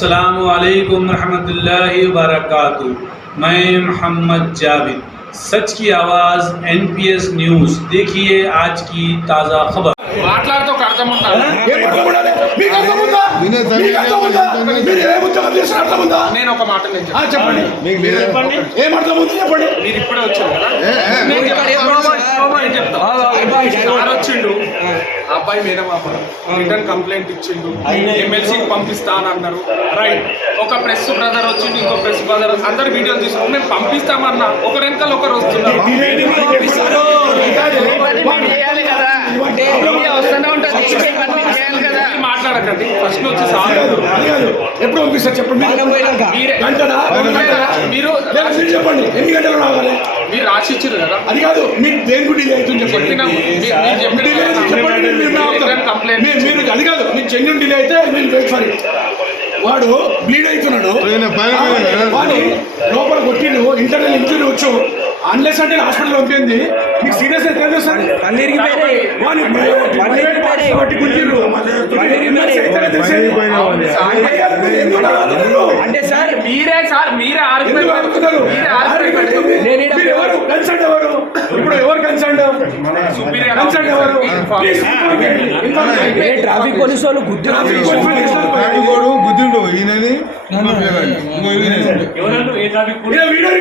अस्सलामु अलैकुम रहमतुल्लाहि व बरकातुहू। मैं मोहम्मद जावेद, सच की आवाज़ NPS न्यूज़। देखिए आज की ताज़ा खबर। నేను ఒక మాట చెప్పండి. మీరు ఇప్పుడే వచ్చారు కదా, వచ్చిండు అబ్బాయి మేడం రిటర్న్ కంప్లైంట్ ఇచ్చిండు, ఎమ్మెల్సీకి పంపిస్తానన్నారు. రైట్, ఒక ప్రెస్ బ్రదర్ వచ్చిండు, ఇంకో ప్రెస్ బ్రదర్, అందరు వీడియోలు తీసుకుని మేము పంపిస్తామన్నా ఒకరి వెనకాల ఒకరు వస్తున్నారు. మాట్లాడకండి, ఫస్ట్ వచ్చి ఎప్పుడు పంపిస్తారు చెప్పండి. మీరు చెప్పండి ఎన్ని గంటలు రావాలి, మీరు రాసి ఇచ్చారు కదా. అది కాదు, మీకు దేని గుడి అవుతుంది చెప్పండి. కంప్లైంట్ మీరు అది కాదు, మీకు జెన్యున్ డిలే అయితే సారీ వాడు బ్లీడ్ అవుతున్నాడు, వాడు లోపల కొట్టిండు, ఇంటర్నల్ ఇంజురీ వచ్చు, అన్లెస్ అంటే హాస్పిటల్ పంపింది. మీకు సీరియస్ అయితే అంటే సార్ మీరే కన్సర్న్ ఎవరు ఇప్పుడు ఎవరు కన్సర్న్ ఎవరు? ట్రాఫిక్ పోలీసు వాళ్ళు గుద్దిండు ఈయనని వీడియో